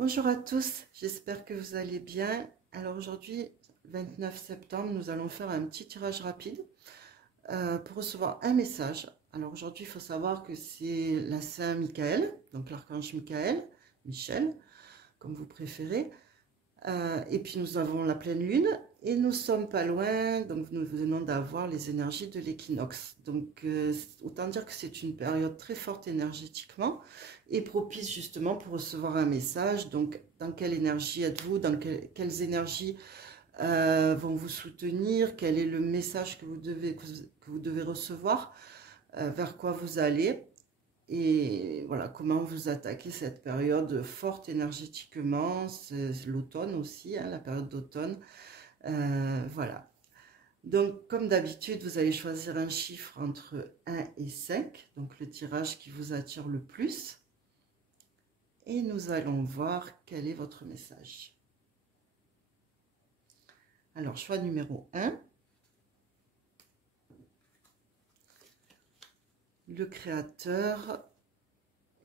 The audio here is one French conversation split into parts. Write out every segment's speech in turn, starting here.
Bonjour à tous, j'espère que vous allez bien. Alors aujourd'hui, 29 septembre, nous allons faire un petit tirage rapide pour recevoir un message. Alors aujourd'hui, il faut savoir que c'est la Saint Michael, donc l'archange Michael, Michel, comme vous préférez. Et puis nous avons la pleine lune et nous sommes pas loin, donc nous venons d'avoir les énergies de l'équinoxe. Donc autant dire que c'est une période très forte énergétiquement et propice justement pour recevoir un message. Donc dans quelle énergie êtes-vous, dans quelles énergies vont vous soutenir, quel est le message que vous devez recevoir, vers quoi vous allez. Et voilà, comment vous attaquez cette période forte énergétiquement, c'est l'automne aussi, hein, la période d'automne. Voilà. Donc, comme d'habitude, vous allez choisir un chiffre entre 1 et 5, donc le tirage qui vous attire le plus. Et nous allons voir quel est votre message. Alors, choix numéro 1. Le créateur,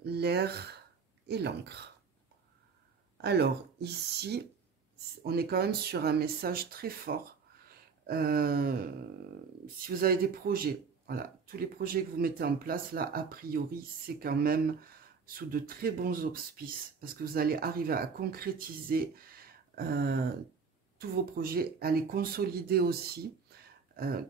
l'air et l'encre. Alors, ici, on est quand même sur un message très fort. Si vous avez des projets, voilà, tous les projets que vous mettez en place, là, a priori, c'est quand même sous de très bons auspices, parce que vous allez arriver à concrétiser tous vos projets, à les consolider aussi,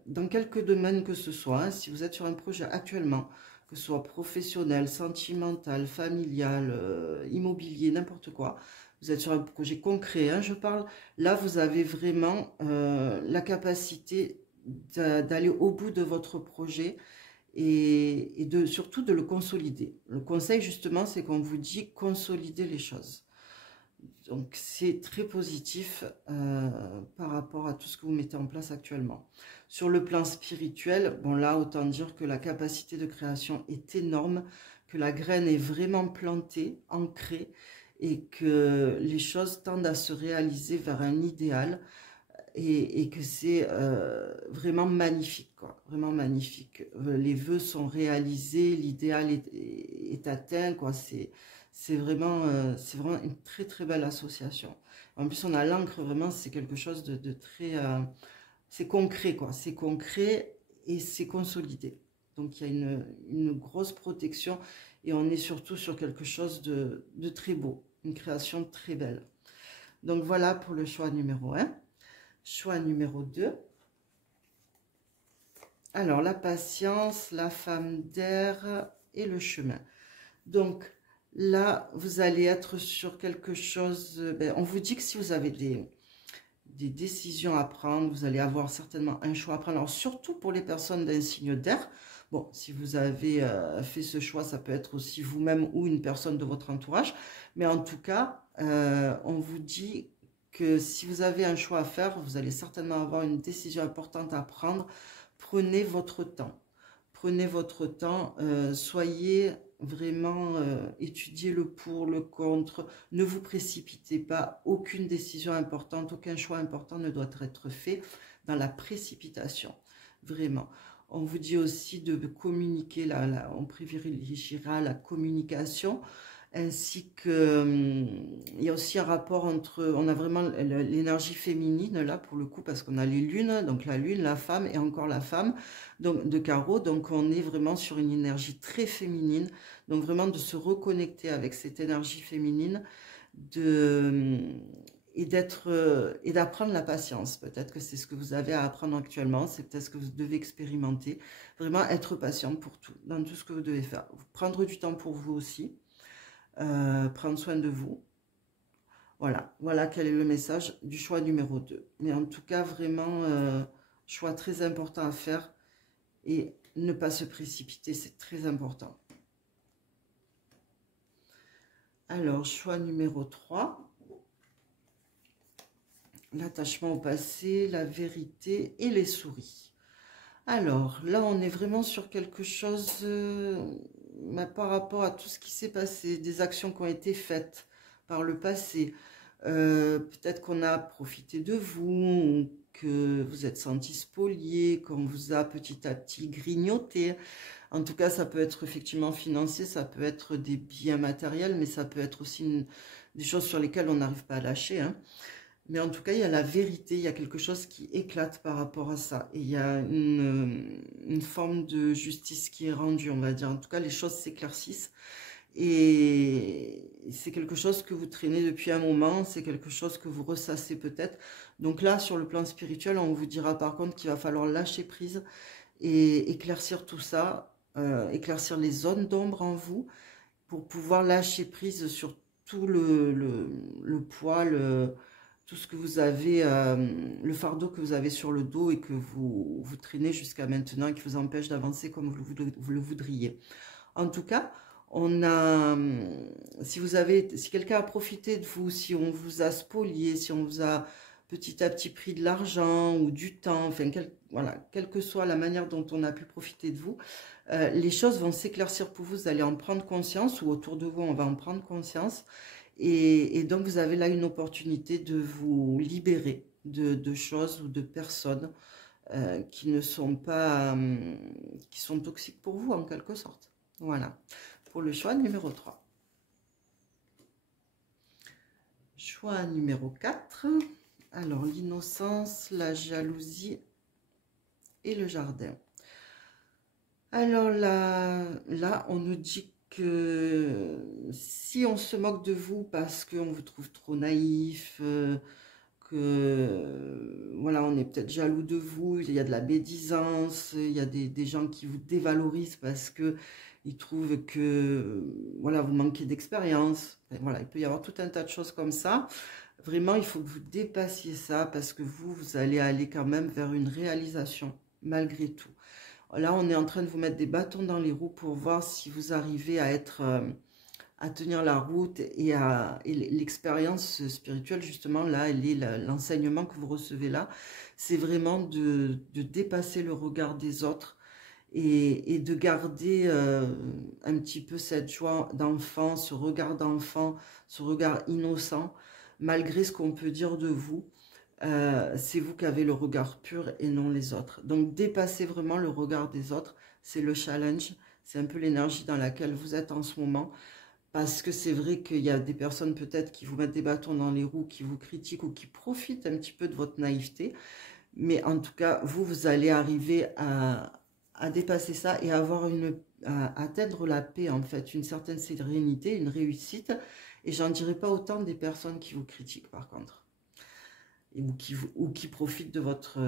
dans quelques domaines que ce soit, hein, si vous êtes sur un projet actuellement, que ce soit professionnel, sentimental, familial, immobilier, n'importe quoi, vous êtes sur un projet concret, hein, je parle, là vous avez vraiment la capacité d'aller au bout de votre projet et surtout de le consolider. Le conseil justement, c'est qu'on vous dit consolider les choses. Donc c'est très positif par rapport à tout ce que vous mettez en place actuellement. Sur le plan spirituel, bon là autant dire que la capacité de création est énorme, que la graine est vraiment plantée, ancrée, et que les choses tendent à se réaliser vers un idéal, et que c'est vraiment magnifique, quoi, vraiment magnifique. Les vœux sont réalisés, l'idéal est atteint, quoi, c'est vraiment une très très belle association. En plus, on a l'encre, vraiment, c'est quelque chose de très... c'est concret, quoi. C'est concret et c'est consolidé. Donc, il y a une grosse protection et on est surtout sur quelque chose de très beau. Une création très belle. Donc, voilà pour le choix numéro 1. Choix numéro 2. Alors, la patience, la femme d'air et le chemin. Donc, là, vous allez être sur quelque chose... on vous dit que si vous avez des décisions à prendre, vous allez avoir certainement un choix à prendre. Alors, surtout pour les personnes d'un signe d'air. Bon, si vous avez fait ce choix, ça peut être aussi vous-même ou une personne de votre entourage. Mais en tout cas, on vous dit que si vous avez un choix à faire, vous allez certainement avoir une décision importante à prendre. Prenez votre temps. Prenez votre temps. Soyez vraiment, étudiez le pour, le contre. Ne vous précipitez pas. Aucune décision importante, aucun choix important ne doit être fait dans la précipitation. Vraiment. On vous dit aussi de communiquer, on privilégiera la communication, ainsi que il y a aussi un rapport entre, on a vraiment l'énergie féminine là pour le coup, parce qu'on a les lunes, donc la lune, la femme et encore la femme, donc de carreau, donc on est vraiment sur une énergie très féminine, donc vraiment de se reconnecter avec cette énergie féminine, et d'apprendre la patience. Peut-être que c'est ce que vous avez à apprendre actuellement, c'est peut-être ce que vous devez expérimenter, vraiment être patient pour tout, dans tout ce que vous devez faire, prendre du temps pour vous aussi, prendre soin de vous. Voilà quel est le message du choix numéro 2. Mais en tout cas, vraiment, choix très important à faire et ne pas se précipiter, c'est très important. Alors, choix numéro 3. L'attachement au passé, la vérité et les souris. Alors, là, on est vraiment sur quelque chose par rapport à tout ce qui s'est passé, des actions qui ont été faites par le passé. Peut-être qu'on a profité de vous, que vous êtes senti spolié, qu'on vous a petit à petit grignoté. En tout cas, ça peut être effectivement financier, ça peut être des biens matériels, mais ça peut être aussi des choses sur lesquelles on n'arrive pas à lâcher, hein. Mais en tout cas, il y a la vérité, il y a quelque chose qui éclate par rapport à ça. Et il y a une forme de justice qui est rendue, on va dire. En tout cas, les choses s'éclaircissent. Et c'est quelque chose que vous traînez depuis un moment, c'est quelque chose que vous ressassez peut-être. Donc là, sur le plan spirituel, on vous dira par contre qu'il va falloir lâcher prise et éclaircir tout ça, éclaircir les zones d'ombre en vous pour pouvoir lâcher prise sur tout le poids, tout ce que vous avez, le fardeau que vous avez sur le dos et que vous traînez jusqu'à maintenant et qui vous empêche d'avancer comme vous le voudriez. En tout cas, on a, si quelqu'un a profité de vous, si on vous a spolié, si on vous a petit à petit pris de l'argent ou du temps, enfin, voilà, quelle que soit la manière dont on a pu profiter de vous, les choses vont s'éclaircir pour vous, vous allez en prendre conscience, ou autour de vous, on va en prendre conscience, et donc vous avez là une opportunité de vous libérer de choses ou de personnes qui ne sont pas, qui sont toxiques pour vous en quelque sorte. Voilà, pour le choix numéro 3. Choix numéro 4. Alors, l'innocence, la jalousie et le jardin. Alors là, on nous dit que si on se moque de vous parce qu'on vous trouve trop naïf, que voilà, on est peut-être jaloux de vous, il y a de la médisance, il y a des gens qui vous dévalorisent parce que ils trouvent que voilà, vous manquez d'expérience. Voilà, il peut y avoir tout un tas de choses comme ça. Vraiment, il faut que vous dépassiez ça parce que vous allez aller quand même vers une réalisation malgré tout. Là, on est en train de vous mettre des bâtons dans les roues pour voir si vous arrivez à être, à tenir la route et l'expérience spirituelle, justement, là, elle est l'enseignement que vous recevez là, c'est vraiment de dépasser le regard des autres et de garder un petit peu cette joie d'enfant, ce regard d'enfant, ce regard innocent, malgré ce qu'on peut dire de vous. C'est vous qui avez le regard pur et non les autres. Donc, dépasser vraiment le regard des autres, c'est le challenge, c'est un peu l'énergie dans laquelle vous êtes en ce moment. Parce que c'est vrai qu'il y a des personnes peut-être qui vous mettent des bâtons dans les roues, qui vous critiquent ou qui profitent un petit peu de votre naïveté. Mais en tout cas, vous allez arriver à dépasser ça et à atteindre la paix, en fait, une certaine sérénité, une réussite. Et j'en dirai pas autant des personnes qui vous critiquent, par contre. Ou qui profitent de votre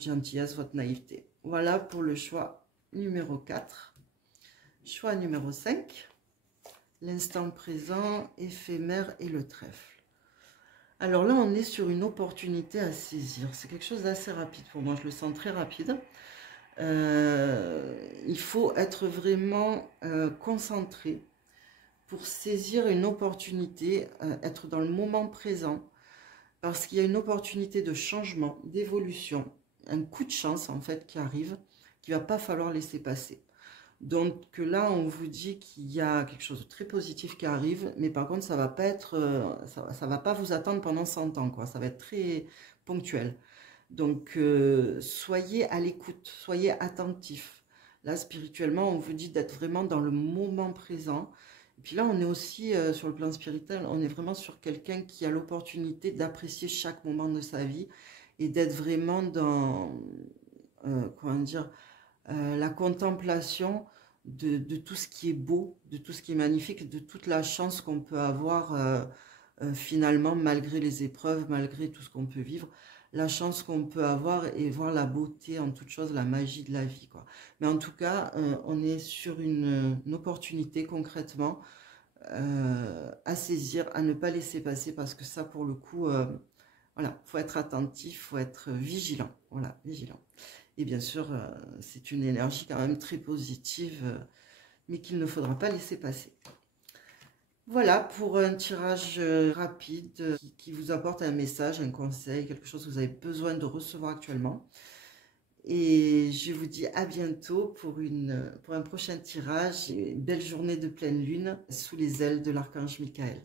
gentillesse, votre naïveté. Voilà pour le choix numéro 4. Choix numéro 5. L'instant présent, éphémère et le trèfle. Alors là, on est sur une opportunité à saisir. C'est quelque chose d'assez rapide pour moi, je le sens très rapide. Il faut être vraiment concentré pour saisir une opportunité, être dans le moment présent, parce qu'il y a une opportunité de changement, d'évolution, un coup de chance en fait qui arrive, qu'il ne va pas falloir laisser passer. Donc là, on vous dit qu'il y a quelque chose de très positif qui arrive, mais par contre, ça va pas être, ça va pas vous attendre pendant 100 ans, quoi. Ça va être très ponctuel. Donc, soyez à l'écoute, soyez attentifs. Là, spirituellement, on vous dit d'être vraiment dans le moment présent. Et puis là, on est aussi, sur le plan spirituel, on est vraiment sur quelqu'un qui a l'opportunité d'apprécier chaque moment de sa vie et d'être vraiment dans, comment dire, la contemplation de tout ce qui est beau, de tout ce qui est magnifique, de toute la chance qu'on peut avoir finalement, malgré les épreuves, malgré tout ce qu'on peut vivre, la chance qu'on peut avoir et voir la beauté en toute chose, la magie de la vie, quoi. Mais en tout cas, on est sur une opportunité concrètement à saisir, à ne pas laisser passer, parce que ça, pour le coup, voilà, faut être attentif, faut être vigilant, voilà, vigilant. Et bien sûr, c'est une énergie quand même très positive, mais qu'il ne faudra pas laisser passer. Voilà pour un tirage rapide qui vous apporte un message, un conseil, quelque chose que vous avez besoin de recevoir actuellement. Et je vous dis à bientôt pour un prochain tirage. Et une belle journée de pleine lune sous les ailes de l'archange Michael.